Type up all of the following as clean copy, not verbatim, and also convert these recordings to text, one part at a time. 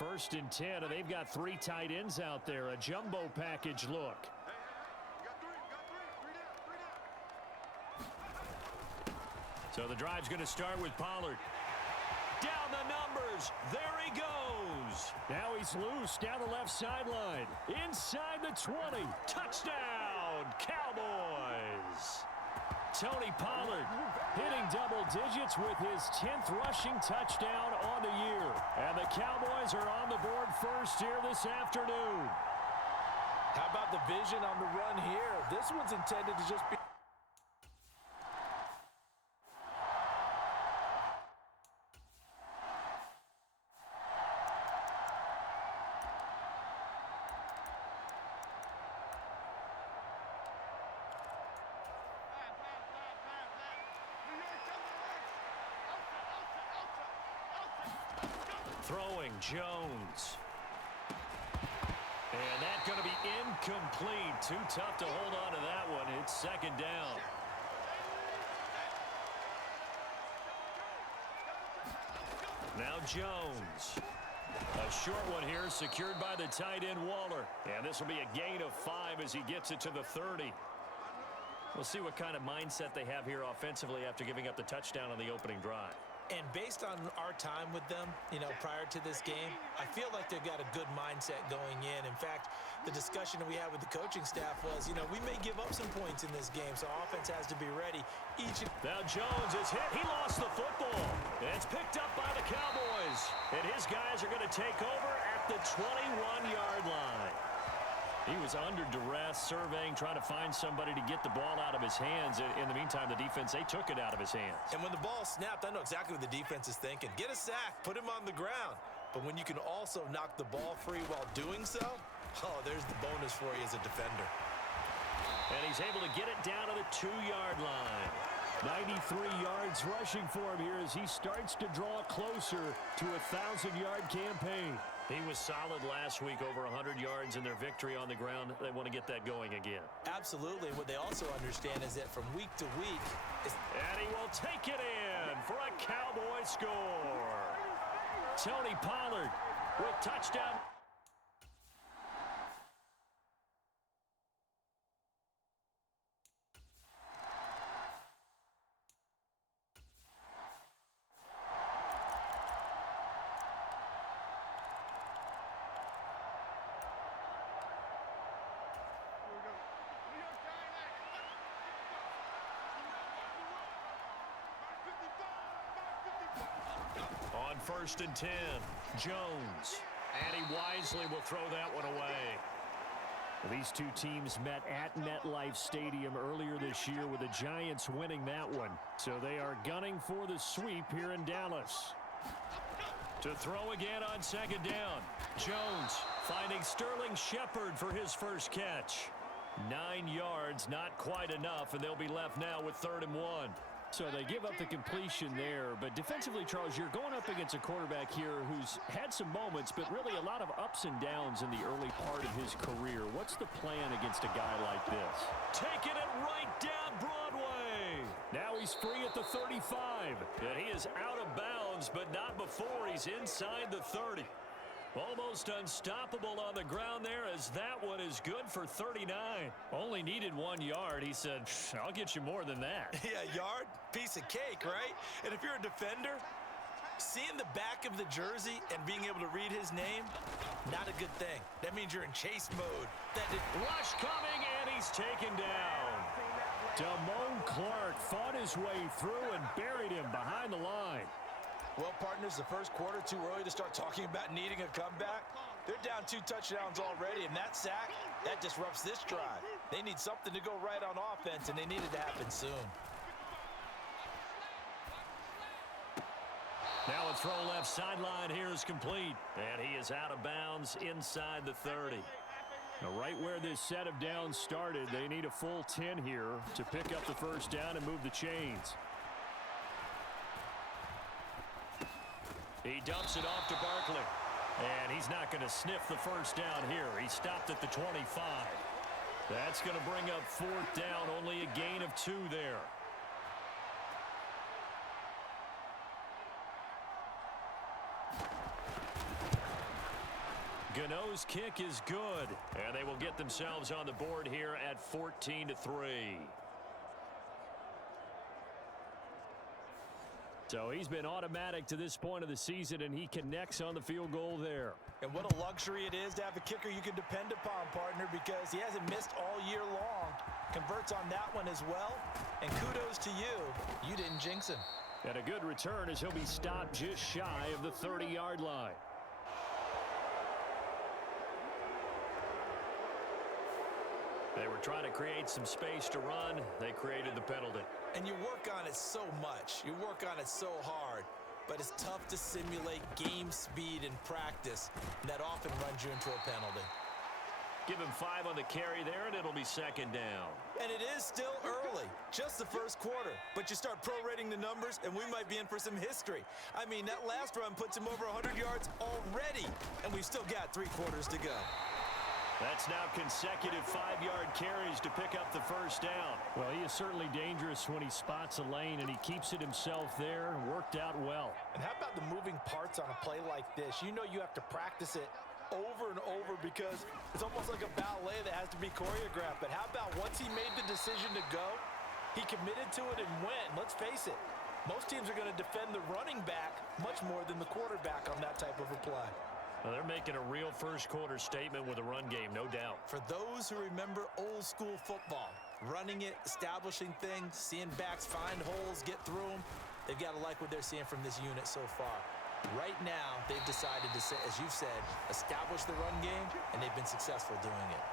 First and 10, and they've got 3 tight ends out there. A jumbo package look. So the drive's going to start with Pollard. Down the numbers. There he goes. Now he's loose down the left sideline. Inside the 20. Touchdown, Cowboys. Tony Pollard hitting double digits with his 10th rushing touchdown on the year. And the Cowboys are on the board first here this afternoon. How about the vision on the run here? This one's intended to just be... Throwing Jones. And that's going to be incomplete. Too tough to hold on to that one. It's second down. Now Jones. A short one here secured by the tight end Waller. And this will be a gain of 5 as he gets it to the 30. We'll see what kind of mindset they have here offensively after giving up the touchdown on the opening drive. And based on our time with them, prior to this game, I feel like they've got a good mindset going in. In fact, the discussion that we had with the coaching staff was, we may give up some points in this game, so offense has to be ready. Now Jones is hit. He lost the football. It's picked up by the Cowboys. And his guys are going to take over at the 21-yard line. He was under duress, surveying, trying to find somebody to get the ball out of his hands. In the meantime, the defense, they took it out of his hands. And when the ball snapped, I know exactly what the defense is thinking. Get a sack, put him on the ground. But when you can also knock the ball free while doing so, there's the bonus for you as a defender. And he's able to get it down to the 2-yard line. 93 yards rushing for him here as he starts to draw closer to a 1,000-yard campaign. He was solid last week, over 100 yards in their victory on the ground. They want to get that going again. Absolutely. What they also understand is that from week to week... And he will take it in for a Cowboy score. Tony Pollard with touchdown. On first and 10, Jones. And he wisely will throw that one away. These two teams met at MetLife Stadium earlier this year with the Giants winning that one. So they are gunning for the sweep here in Dallas. To throw again on second down. Jones finding Sterling Shepard for his first catch. 9 yards, not quite enough, and they'll be left now with 3rd and 1. So they give up the completion there. But defensively, Charles, you're going up against a quarterback here who's had some moments, but really a lot of ups and downs in the early part of his career. What's the plan against a guy like this? Taking it right down Broadway. Now he's free at the 35. And he is out of bounds, but not before he's inside the 30. Almost unstoppable on the ground there as that one is good for 39. Only needed 1 yard. He said, I'll get you more than that. Yeah, yard, piece of cake, right? And if you're a defender, seeing the back of the jersey and being able to read his name, not a good thing. That means you're in chase mode. Rush coming, and he's taken down. Damone Clark fought his way through and buried him behind the line. Well, partners, the first quarter, too early to start talking about needing a comeback. They're down 2 touchdowns already, and that sack, that disrupts this drive. They need something to go right on offense, and they need it to happen soon. Now a throw left sideline here is complete, and he is out of bounds inside the 30. Now right where this set of downs started, they need a full 10 here to pick up the first down and move the chains. He dumps it off to Barkley. And he's not going to sniff the first down here. He stopped at the 25. That's going to bring up 4th down. Only a gain of 2 there. Gano's kick is good, and they will get themselves on the board here at 14-3. So he's been automatic to this point of the season, and he connects on the field goal there. And what a luxury it is to have a kicker you can depend upon, partner, because he hasn't missed all year long. Converts on that one as well. And kudos to you. You didn't jinx him. And a good return as he'll be stopped just shy of the 30-yard line. They were trying to create some space to run. They created the penalty. And you work on it so much. You work on it so hard. But it's tough to simulate game speed in practice. And that often runs you into a penalty. Give him 5 on the carry there, and it'll be second down. And it is still early. Just the first quarter. But you start prorating the numbers, and we might be in for some history. I mean, that last run puts him over 100 yards already. And we've still got 3 quarters to go. That's now consecutive 5-yard carries to pick up the first down. Well, he is certainly dangerous when he spots a lane, and he keeps it himself there. Worked out well. And how about the moving parts on a play like this? You know you have to practice it over and over because it's almost like a ballet that has to be choreographed. But how about once he made the decision to go, he committed to it and went. Let's face it, most teams are going to defend the running back much more than the quarterback on that type of a play. Well, they're making a real first-quarter statement with a run game, no doubt. For those who remember old-school football, running it, establishing things, seeing backs find holes, get through them, they've got to like what they're seeing from this unit so far. Right now, they've decided to, as you've said, establish the run game, and they've been successful doing it.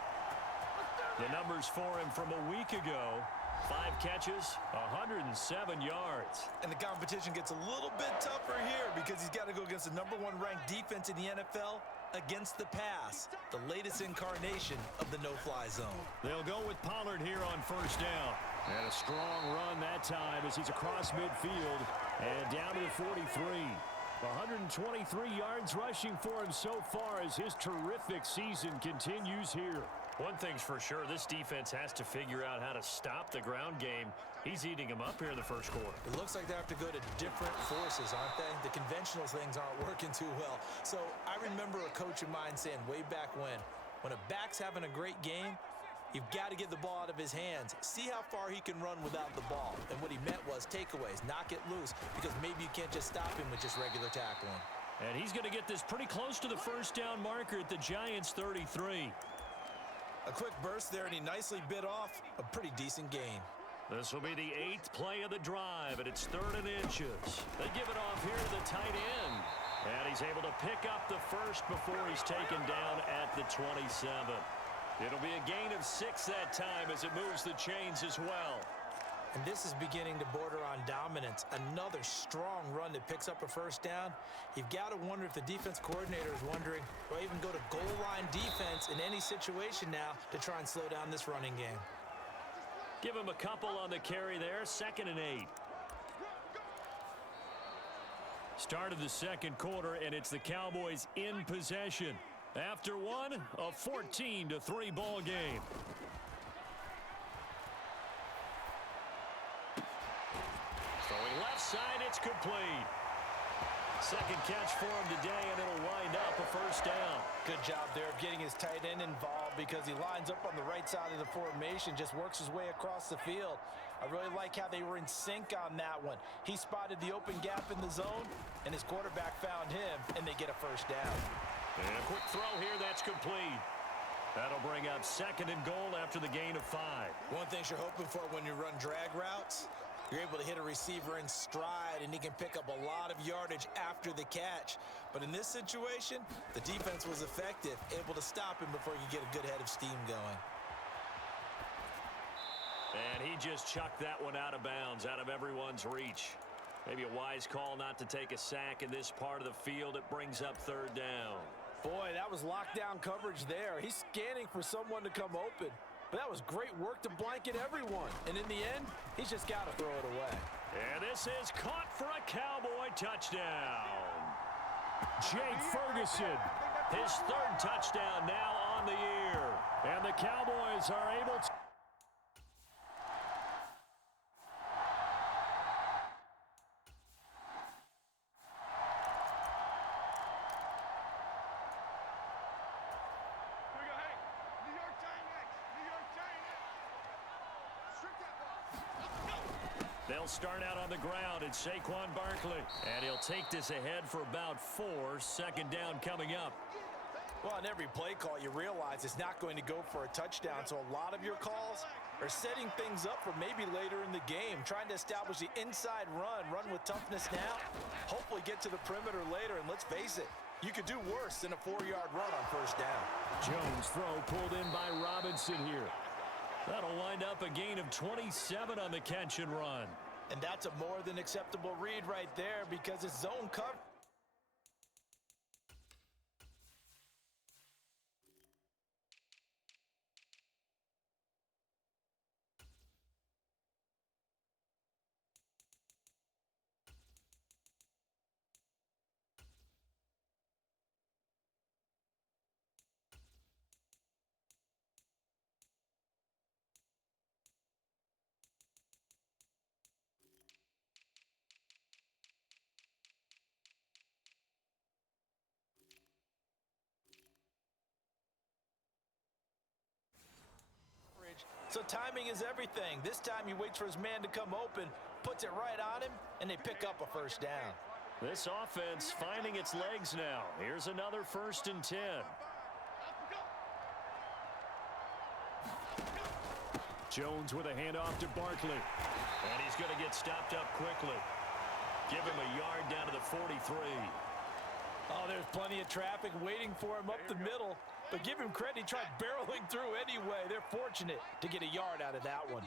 The numbers for him from a week ago: 5 catches, 107 yards. And the competition gets a little bit tougher here because he's got to go against the #1 ranked defense in the NFL against the pass, the latest incarnation of the no-fly zone. They'll go with Pollard here on first down. And a strong run that time as he's across midfield and down to the 43. 123 yards rushing for him so far as his terrific season continues here. One thing's for sure, this defense has to figure out how to stop the ground game. He's eating them up here in the first quarter. It looks like they have to go to different forces, aren't they? The conventional things aren't working too well. So I remember a coach of mine saying way back when a back's having a great game, you've got to get the ball out of his hands. See how far he can run without the ball. And what he meant was takeaways, knock it loose, because maybe you can't just stop him with just regular tackling. And he's going to get this pretty close to the first down marker at the Giants' 33. A quick burst there, and he nicely bit off a pretty decent gain. This will be the 8th play of the drive, and it's 3rd and inches. They give it off here to the tight end. And he's able to pick up the first before he's taken down at the 27. It'll be a gain of 6 that time as it moves the chains as well. And this is beginning to border on dominance. Another strong run that picks up a first down. You've got to wonder if the defense coordinator is wondering, do I even go to goal line defense in any situation now to try and slow down this running game? Give him a couple on the carry there. 2nd and 8. Start of the second quarter, and it's the Cowboys in possession. After one, a 14-3 ball game. Throwing left side, it's complete. Second catch for him today, and it'll wind up a first down. Good job there of getting his tight end involved because he lines up on the right side of the formation, just works his way across the field. I really like how they were in sync on that one. He spotted the open gap in the zone, and his quarterback found him, and they get a first down. And a quick throw here, that's complete. That'll bring up 2nd and goal after the gain of 5. One thing you're hoping for when you run drag routes, you're able to hit a receiver in stride, and he can pick up a lot of yardage after the catch. But in this situation, the defense was effective, able to stop him before he could get a good head of steam going. And he just chucked that one out of bounds, out of everyone's reach. Maybe a wise call not to take a sack in this part of the field. It brings up 3rd down. Boy, that was lockdown coverage there. He's scanning for someone to come open. But that was great work to blanket everyone. And in the end, he's just got to throw it away. And this is caught for a Cowboy touchdown. Jake Ferguson, his 3rd touchdown now on the year. And the Cowboys are able to... They'll start out on the ground. It's Saquon Barkley. And he'll take this ahead for about 4. Second down coming up. Well, on every play call, you realize it's not going to go for a touchdown. So a lot of your calls are setting things up for maybe later in the game, trying to establish the inside run with toughness now, hopefully get to the perimeter later. And let's face it, you could do worse than a 4-yard run on first down. Jones throw pulled in by Robinson here. That'll wind up a gain of 27 on the catch and run. And that's a more than acceptable read right there because it's zone cover. So timing is everything. This time he waits for his man to come open, puts it right on him, and they pick up a first down. This offense finding its legs now. Here's another 1st and 10. Jones with a handoff to Barkley. And he's going to get stopped up quickly. Give him a yard down to the 43. Oh, there's plenty of traffic waiting for him up the middle. But give him credit, he tried barreling through anyway. They're fortunate to get a yard out of that one.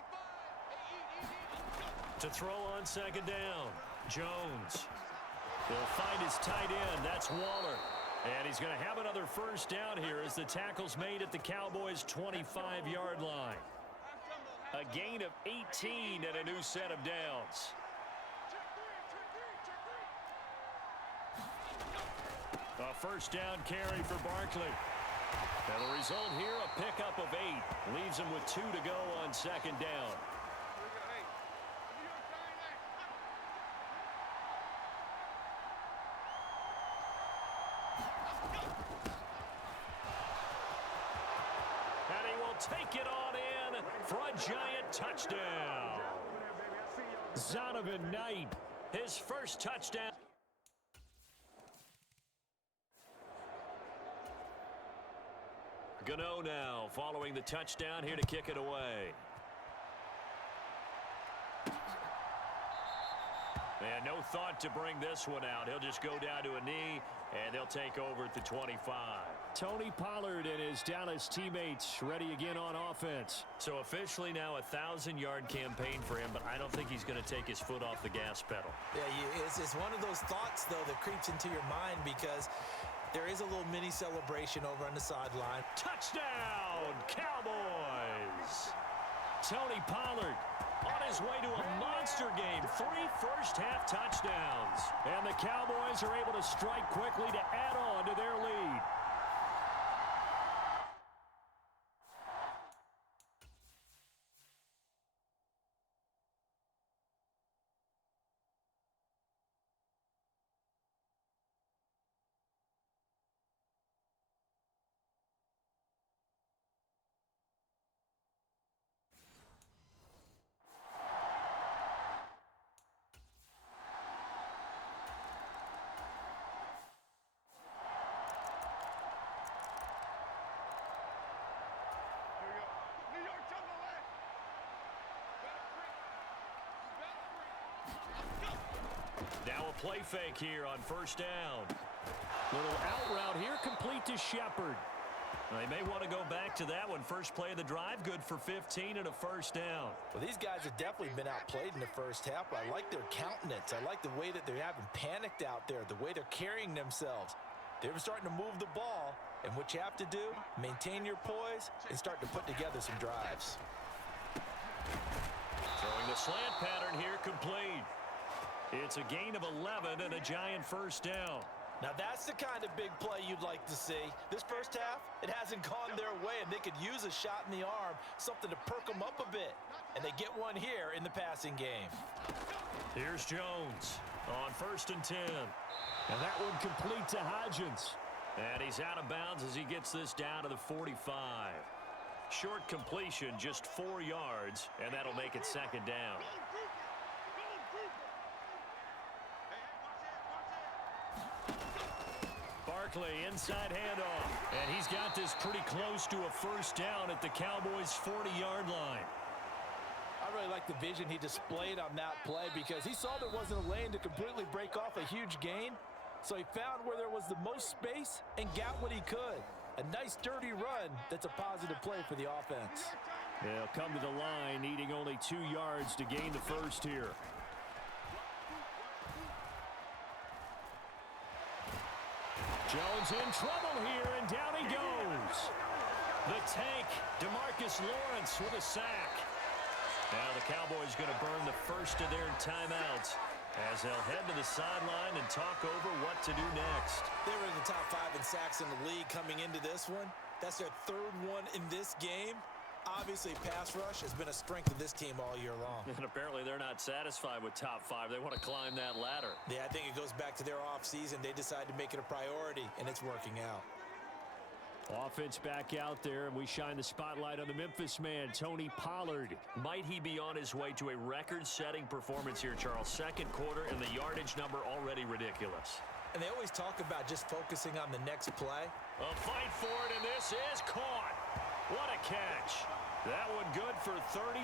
To throw on second down, Jones. They'll find his tight end. That's Waller. And he's going to have another first down here as the tackle's made at the Cowboys' 25-yard line. A gain of 18 and a new set of downs. A first down carry for Barkley. And the result here, a pickup of 8. Leaves him with 2 to go on second down. And he will take it on in for a giant touchdown. Zonovan Knight, his first touchdown. Gano now following the touchdown here to kick it away. And no thought to bring this one out. He'll just go down to a knee, and they'll take over at the 25. Tony Pollard and his Dallas teammates ready again on offense. So officially now a 1,000-yard campaign for him, but I don't think he's going to take his foot off the gas pedal. Yeah, it's one of those thoughts, though, that creeps into your mind because there is a little mini celebration over on the sideline. Touchdown, Cowboys! Tony Pollard on his way to a monster game. 3 first-half touchdowns. And the Cowboys are able to strike quickly to add on to their lead. Now a play fake here on first down. Little out route here, complete to Shepard. They may want to go back to that one. First play of the drive, good for 15 and a first down. Well, these guys have definitely been outplayed in the first half, but I like their countenance. I like the way that they haven't panicked out there, the way they're carrying themselves. They're starting to move the ball, and what you have to do, maintain your poise and start to put together some drives. Throwing the slant pattern here, complete. It's a gain of 11 and a giant first down. Now that's the kind of big play you'd like to see. This first half, it hasn't gone their way, and they could use a shot in the arm, something to perk them up a bit. And they get one here in the passing game. Here's Jones on first and 10. And that one complete to Hodgins. And he's out of bounds as he gets this down to the 45. Short completion, just 4 yards, and that'll make it second down. Barkley, inside handoff. And he's got this pretty close to a first down at the Cowboys' 40-yard line. I really like the vision he displayed on that play because he saw there wasn't a lane to completely break off a huge gain. So he found where there was the most space and got what he could. A nice, dirty run that's a positive play for the offense. They'll come to the line, needing only 2 yards to gain the first here. Jones in trouble here, and down he goes. The tank, DeMarcus Lawrence with a sack. Now the Cowboys going to burn the first of their timeouts as they'll head to the sideline and talk over what to do next. They were in the top 5 in sacks in the league coming into this one. That's their 3rd one in this game. Obviously, pass rush has been a strength of this team all year long. And apparently they're not satisfied with top 5. They want to climb that ladder. Yeah, I think it goes back to their offseason. They decided to make it a priority, and it's working out. Offense back out there, and we shine the spotlight on the Memphis man, Tony Pollard. Might he be on his way to a record-setting performance here, Charles? Second quarter, and the yardage number already ridiculous. And they always talk about just focusing on the next play. A fight for it, and this is caught. What a catch. That one good for 37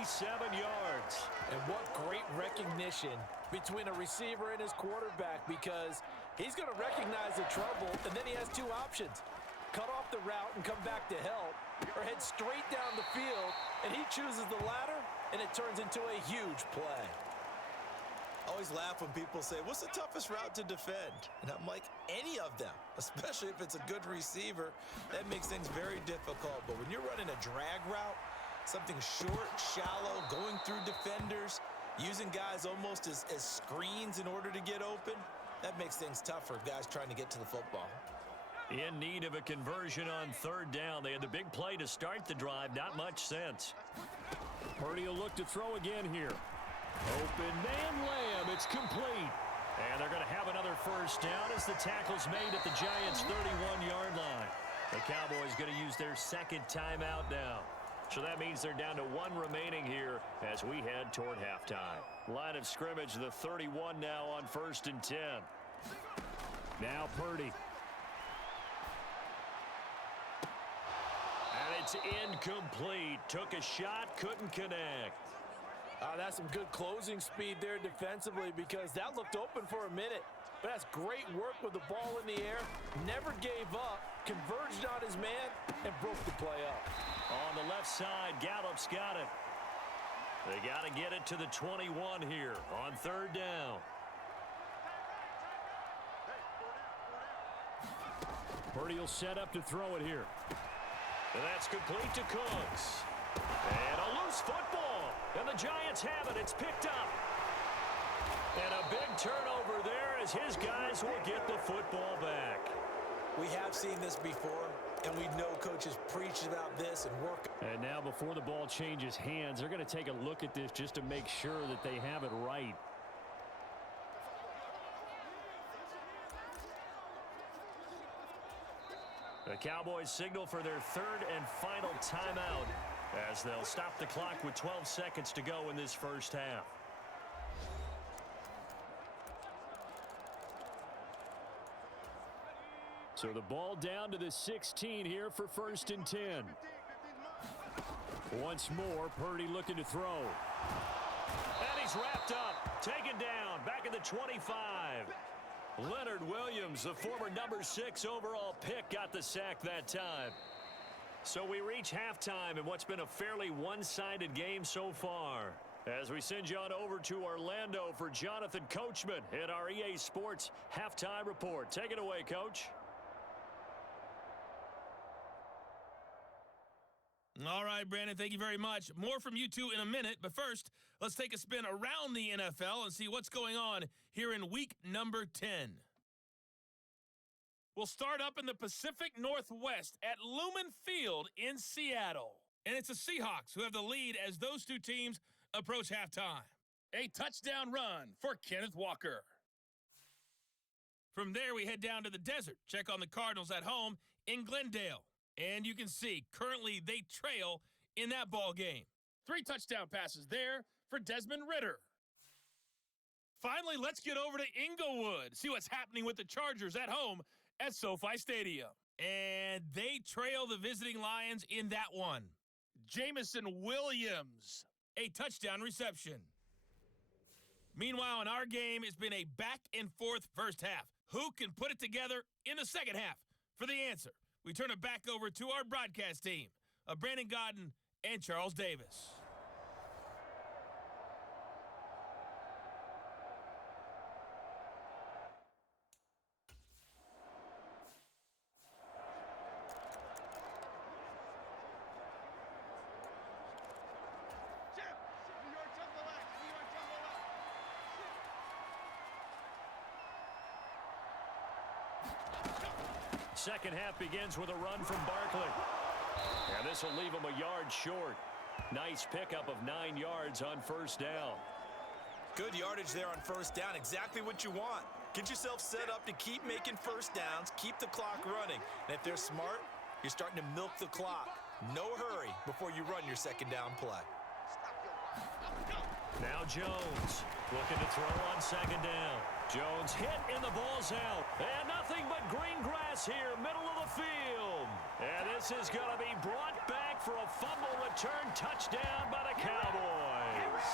yards. And what great recognition between a receiver and his quarterback, because he's going to recognize the trouble, and then he has 2 options. Cut off the route and come back to help, or head straight down the field, and he chooses the latter, and it turns into a huge play. I always laugh when people say, what's the toughest route to defend? And I'm like, any of them, especially if it's a good receiver. That makes things very difficult. But when you're running a drag route, something short, shallow, going through defenders, using guys almost as screens in order to get open, that makes things tough for guys trying to get to the football. In need of a conversion on 3rd down. They had the big play to start the drive. Not much sense. Purdy will look to throw again here. Open man Lamb. It's complete. And they're going to have another first down as the tackle's made at the Giants' 31-yard line. The Cowboys going to use their 2nd timeout now. So that means they're down to 1 remaining here as we head toward halftime. Line of scrimmage, the 31 now on 1st and 10. Now Purdy. And it's incomplete. Took a shot, couldn't connect. That's some good closing speed there defensively because that looked open for a minute. But that's great work with the ball in the air. Never gave up, converged on his man, and broke the play up. On the left side, Gallup's got it. They got to get it to the 21 here on 3rd down. Purdy will set up to throw it here. And that's complete to Cooks. And a loose football. And the Giants have it. It's picked up. And a big turnover there as his guys will get the football back. We have seen this before, and we know coaches preach about this and work. And now before the ball changes hands, they're going to take a look at this just to make sure that they have it right. The Cowboys signal for their 3rd and final timeout as they'll stop the clock with 12 seconds to go in this first half. So the ball down to the 16 here for 1st and 10. Once more, Purdy looking to throw. And he's wrapped up, taken down, back at the 25. Leonard Williams, the former number 6 overall pick, got the sack that time. So we reach halftime in what's been a fairly one-sided game so far. As we send you on over to Orlando for Jonathan Coachman at our EA Sports Halftime Report. Take it away, Coach. All right, Brandon, thank you very much. More from you two in a minute, but first, let's take a spin around the NFL and see what's going on here in week number 10. We'll start up in the Pacific Northwest at Lumen Field in Seattle. And it's the Seahawks who have the lead as those two teams approach halftime. A touchdown run for Kenneth Walker. From there, we head down to the desert. Check on the Cardinals at home in Glendale. And you can see, currently they trail in that ball game. 3 touchdown passes there for Desmond Ridder. Finally, let's get over to Inglewood. See what's happening with the Chargers at home at SoFi Stadium. And they trail the visiting Lions in that one. Jamison Williams, a touchdown reception. Meanwhile, in our game, it's been a back-and-forth first half. Who can put it together in the second half? For the answer, we turn it back over to our broadcast team of Brandon Godden and Charles Davis. Second half begins with a run from Barkley. And this will leave him a yard short. Nice pickup of 9 yards on first down. Good yardage there on first down. Exactly what you want. Get yourself set up to keep making first downs, keep the clock running. And if they're smart, you're starting to milk the clock. No hurry before you run your second down play. Now Jones looking to throw on second down. Jones hit and the ball's out. And nothing but green grass here, middle of the field. And this is going to be brought back for a fumble return touchdown by the Cowboys.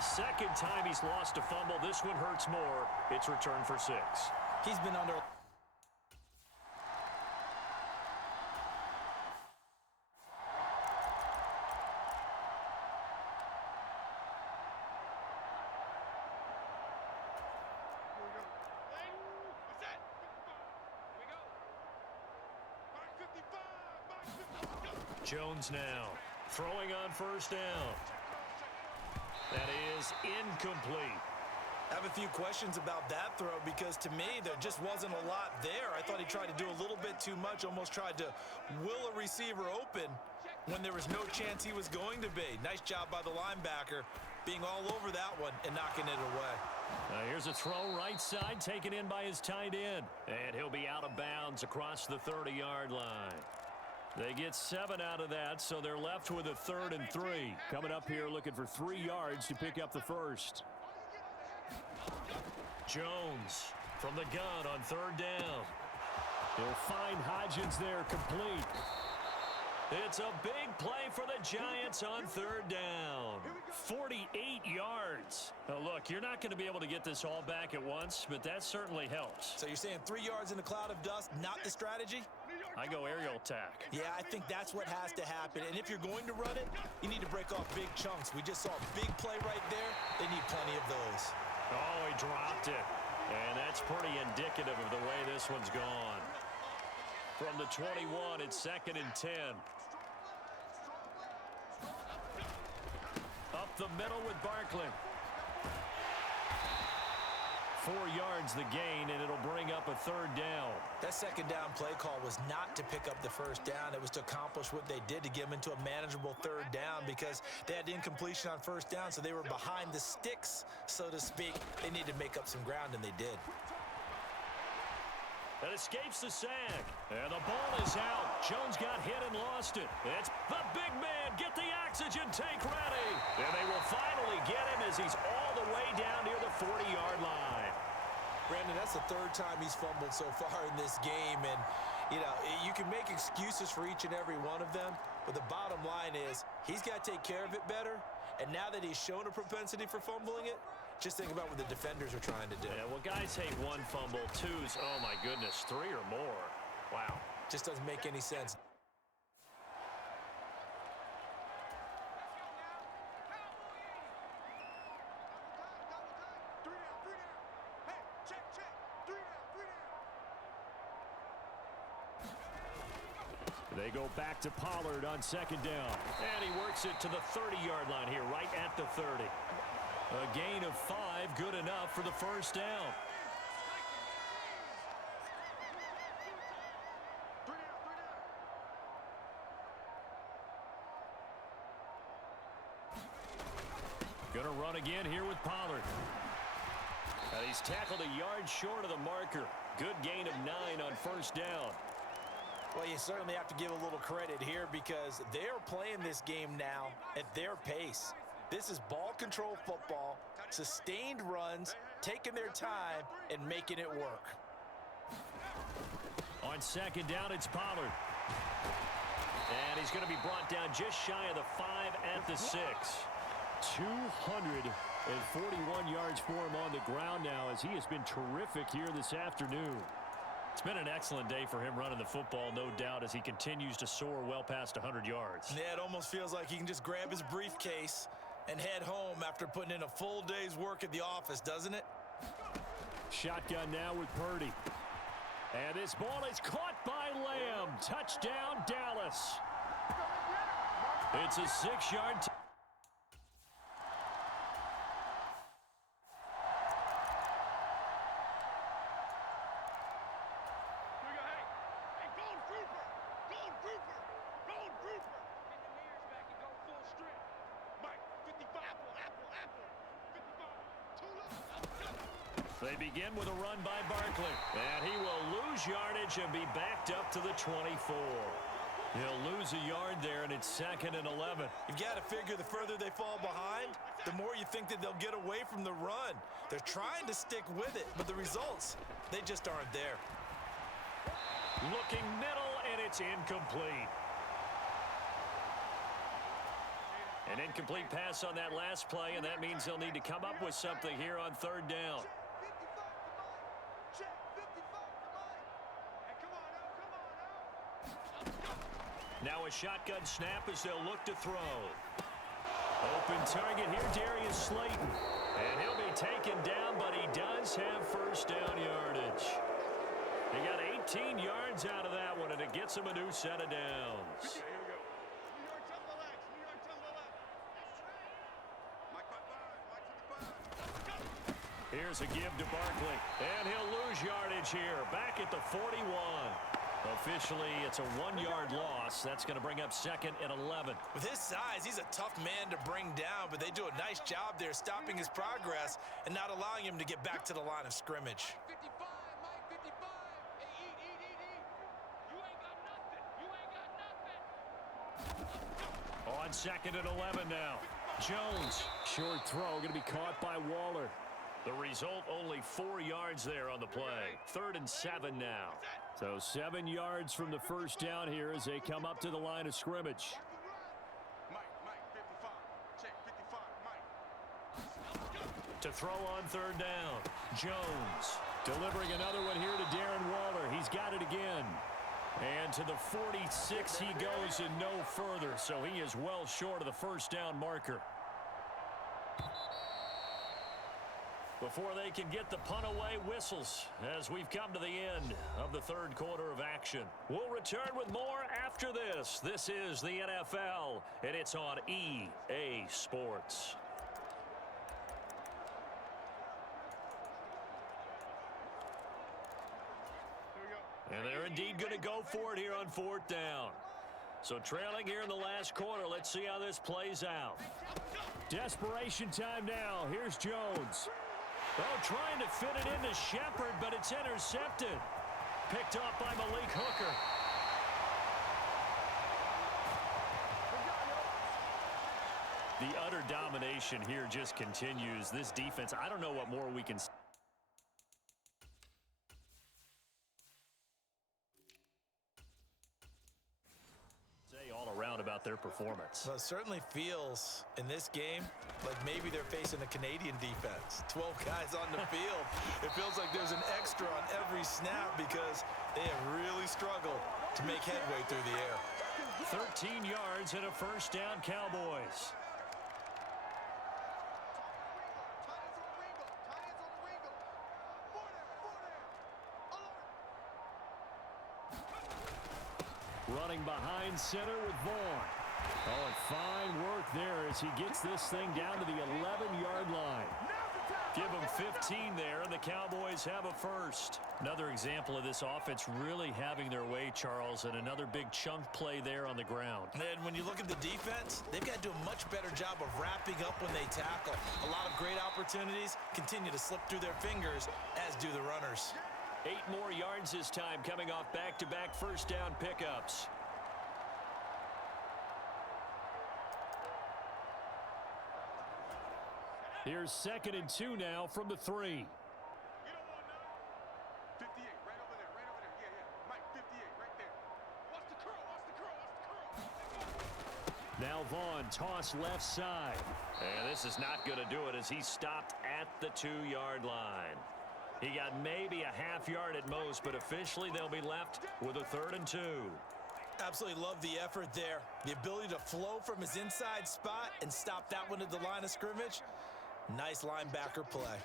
Second time he's lost a fumble. This one hurts more. It's returned for 6. He's been under... Jones now throwing on first down. That is incomplete. I have a few questions about that throw because to me there just wasn't a lot there. I thought he tried to do a little bit too much, almost tried to will a receiver open when there was no chance he was going to be. Nice job by the linebacker being all over that one and knocking it away. Here's a throw right side taken in by his tight end. And he'll be out of bounds across the 30-yard line. They get 7 out of that, so they're left with a 3rd and 3. Coming up here looking for 3 yards to pick up the first. Jones from the gun on 3rd down. He'll find Hodgins there complete. It's a big play for the Giants on 3rd down. 48 yards. Now look, you're not going to be able to get this all back at once, but that certainly helps. So you're saying 3 yards in a cloud of dust, not the strategy? I go aerial attack. Yeah, I think that's what has to happen. And if you're going to run it, you need to break off big chunks. We just saw a big play right there. They need plenty of those. Oh, he dropped it. And that's pretty indicative of the way this one's gone. From the 21, it's 2nd and 10. Up the middle with Barkley. 4 yards the gain, and it'll bring up a 3rd down. That second down play call was not to pick up the first down. It was to accomplish what they did to get them into a manageable 3rd down because they had incompletion on first down, so they were behind the sticks, so to speak. They needed to make up some ground, and they did. That escapes the sack. And the ball is out. Jones got hit and lost it. It's the big man. Get the oxygen tank ready. And they will finally get him as he's all the way down near the 40-yard line. Brandon, that's the 3rd time he's fumbled so far in this game. And, you know, you can make excuses for each and every one of them. But the bottom line is he's got to take care of it better. And now that he's shown a propensity for fumbling it, just think about what the defenders are trying to do. Yeah, well, guys hate 1 fumble, 2's, oh, my goodness, 3 or more. Wow. Just doesn't make any sense. They go back to Pollard on 2nd down. And he works it to the 30-yard line here, right at the 30. A gain of 5, good enough for the first down. Gonna run again here with Pollard. And he's tackled a yard short of the marker. Good gain of 9 on first down. Well, you certainly have to give a little credit here because they're playing this game now at their pace. This is ball control football, sustained runs, taking their time, and making it work. On second down, it's Pollard. And he's going to be brought down just shy of the 5 at the 6. 241 yards for him on the ground now as he has been terrific here this afternoon. It's been an excellent day for him running the football, no doubt, as he continues to soar well past 100 yards. Yeah, it almost feels like he can just grab his briefcase and head home after putting in a full day's work at the office, doesn't it? Shotgun now with Purdy. And this ball is caught by Lamb. Touchdown, Dallas. It's a 6-yard They begin with a run by Barkley. And he will lose yardage and be backed up to the 24. He'll lose a yard there, and it's 2nd and 11. You've got to figure the further they fall behind, the more you think that they'll get away from the run. They're trying to stick with it, but the results, they just aren't there. Looking middle, and it's incomplete. An incomplete pass on that last play, and that means they'll need to come up with something here on 3rd down. Now a shotgun snap as they'll look to throw. Open target here, Darius Slayton. And he'll be taken down, but he does have 1st down yardage. He got 18 yards out of that one, and it gets him a new set of downs. Here's a give to Barkley, and he'll lose yardage here, back at the 41. Officially, it's a 1-yard loss. That's going to bring up 2nd and 11. With his size, he's a tough man to bring down, but they do a nice job there stopping his progress and not allowing him to get back to the line of scrimmage. 55, Mike, 55. Hey, eat. You ain't got nothing. You ain't got nothing. On 2nd and 11 now. Jones, short throw, going to be caught by Waller. The result, only 4 yards there on the play. 3rd and 7 now. So 7 yards from the 1st down here as they come up to the line of scrimmage. Mike, 55. Check, 55, Mike. To throw on 3rd down. Jones delivering another one here to Darren Waller. He's got it again. And to the 46 he goes and no further. So he is well short of the 1st down marker. Before they can get the punt away, whistles as we've come to the end of the 3rd quarter of action. We'll return with more after this. This is the NFL, and it's on EA Sports. And they're indeed going to go for it here on 4th down. So trailing here in the last quarter. Let's see how this plays out. Desperation time now. Here's Jones. Oh, trying to fit it into Shepard, but it's intercepted. Picked up by Malik Hooker. The utter domination here just continues. This defense, I don't know what more we can say all around about their performance. Well, it certainly feels in this game like maybe they're facing a Canadian defense. 12 guys on the field. It feels like there's an extra on every snap because they have really struggled to make headway through the air. 13 yards and a 1st down, Cowboys. Running behind center with Vaughn. Oh, and fine work there as he gets this thing down to the 11-yard line. Give him 15 there, and the Cowboys have a 1st. Another example of this offense really having their way, Charles, and another big chunk play there on the ground. And when you look at the defense, they've got to do a much better job of wrapping up when they tackle. A lot of great opportunities continue to slip through their fingers, as do the runners. 8 more yards this time coming off back-to-back 1st down pickups. Here's 2nd and 2 now from the 3. You don't want none. 58, right over there, right over there. Yeah. Mike, 58. Now Vaughn, toss left side. And this is not going to do it as he stopped at the 2-yard line. He got maybe a half yard at most, but officially they'll be left with a 3rd and 2. Absolutely love the effort there. The ability to flow from his inside spot and stop that one at the line of scrimmage. Nice linebacker play.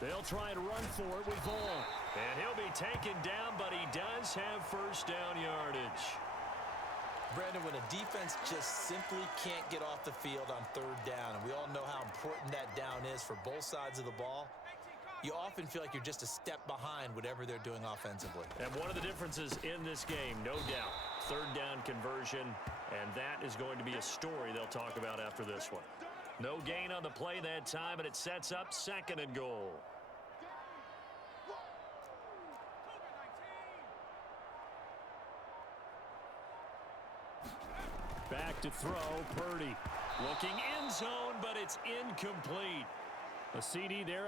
They'll try and run for it with Vaughn. And he'll be taken down, but he does have first down yardage. Brandon, when a defense just simply can't get off the field on 3rd down, and we all know how important that down is for both sides of the ball, you often feel like you're just a step behind whatever they're doing offensively. And one of the differences in this game, no doubt, 3rd down conversion, and that is going to be a story they'll talk about after this one. No gain on the play that time, and it sets up 2nd and goal. Back to throw, Purdy. Looking end zone, but it's incomplete. A CD there.